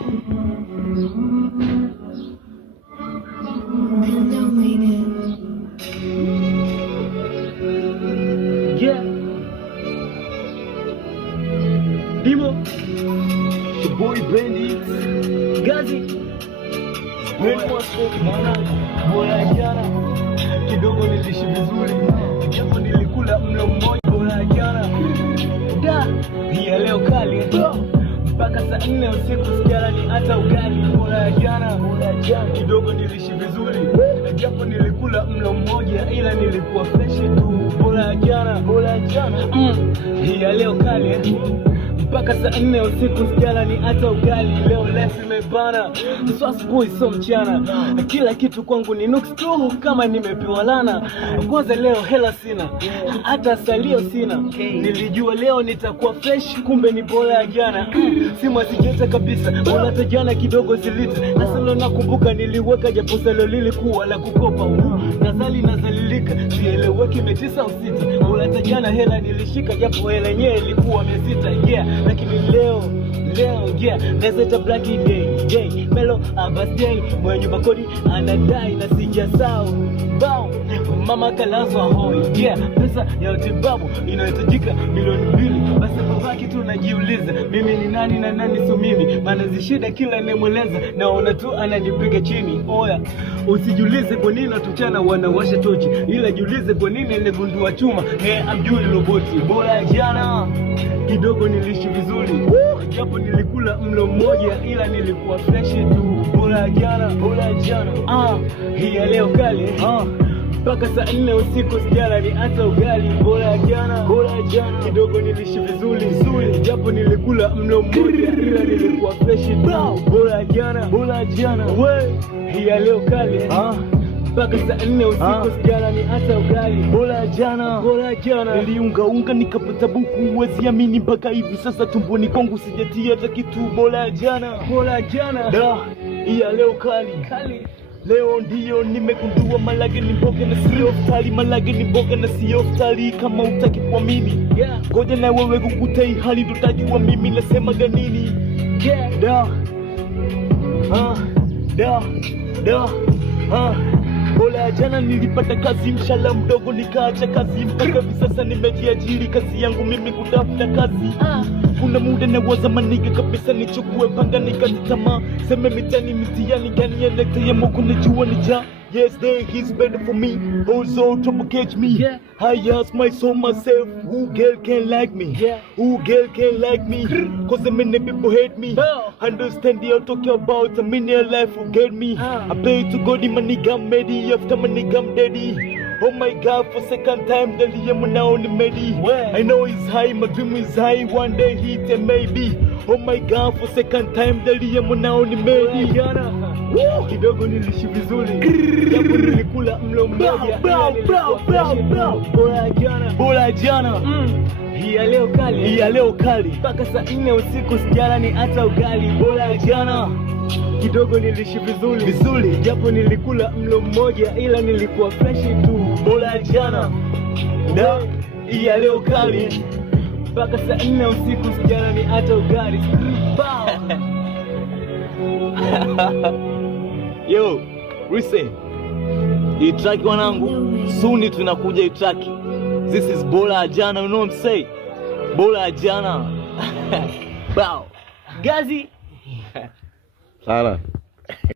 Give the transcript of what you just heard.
Yeah. Dimo. The boy Bendy. Gazi. Bora jana kidogo nilishi vizuri, japo nilikula mlo mmoja. Bora jana da ya leo kali mpaka saa 4 usiku sijala ni hata ugali. Bora jana kidogo nilishi vizuri, japo nilikula mlo mmoja, ila nilikuwa fresh tu. Bora jana ya leo kali mpaka saa 4 usiku sijala ni hata ugali. Leo lefu imebana, so asubuhi so mchana, kila kitu kwangu ni nuks tu kama nimepewa lana. Kwanza leo hela sina, hata salio sina. Nilijua leo nitakuwa fresh, kumbe ni bora ya jana. Simu sijeta kabisa, unata jana kidogo zilita. Na salo nakumbuka niliweka, japo salo lilikuwa la kukopa. Nazalilika, sieleweki metisa usita. Unata jana hela nilishika, japo hela yenyewe ilikuwa mesita. Yeah, lakini leo yeah, nezeta black day melo abasday, mwenye bakodi anadai na sijasao bao. Mama kalazwa hoi, yeah, pesa ya utibabu inahitajika milioni 2. Basi babaki tu najiuliza, mimi ni nani na nani so mimi? Maana zishida kila nemweleza, naona tu ananipiga chini. Oya, usijulize kwa nini tuchana wanawasha tochi, ila jiulize kwa nini niligundua chuma. Amjui roboti. Bora jana kidogo nilishi vizuri, japo nilikula mlo mmoja, ila nilikuwa fresh tu. Bora jana hii ya leo kali mpaka saa 4 usiku sijala ni hata ugali. Bora jana kidogo nilishi vizuri, japo nilikula mlo mmoja, ila nilikuwa fresh tu. Bora jana hii ya leo kali mpaka saa 4 usiku sijala ni hata ugali. Bora jana niliunga nikapata buku, huwezi amini mpaka hivi sasa tumboni kwangu sijatia hata kitu. Bora jana da ya leo kali. Leo ndiyo nimegundua malage ni mboga na sio ftari. Malage ni mboga na sio ftari, kama utaki kuamini ngoja na wewe kukuta hii hali ndo utajua mimi nasema ganini. Bora jana nilipata kazi, mshala mdogo nikaacha kazi, mpaka hivi sasa nimejiajiri. Kazi yangu mimi kutafuta kazi. Kuna muda na waza maniga kabisa nichukue panga nikatitama, seme mitani mitiani gani ya nekta ya mogo najua nija. Yes, day he's better for me, also trouble catch me. I ask myself, who girl can like me? Who girl can like me? Cause many people hate me. Understand they are talking about a mini life who get me. I pray to God my nigga I'm ready, after my nigga I'm daddy. Oh my God, for second time the liam now on the medi. I know it's high, my dream is high, one day hit and maybe. Oh my God, for second time the liam now on the medi. Kidogo nilishi vizuri, japo nilikula mlo mmoja. Bora jana hii ya leo kali mpaka saa 4 usiku sijala ni hata ugali. Bora jana kidogo nilishi vizuri, japo nilikula mlo mmoja, ila nilikuwa fresh tu. Bora jana da hii ya leo kali mpaka saa 4 usiku sijala ni hata ugali. Yo, listen, hii track wanangu, soon tunakuja hii track. This is Bora jana, you know what I'm saying? Bora jana. Bow. Gazi. Sana.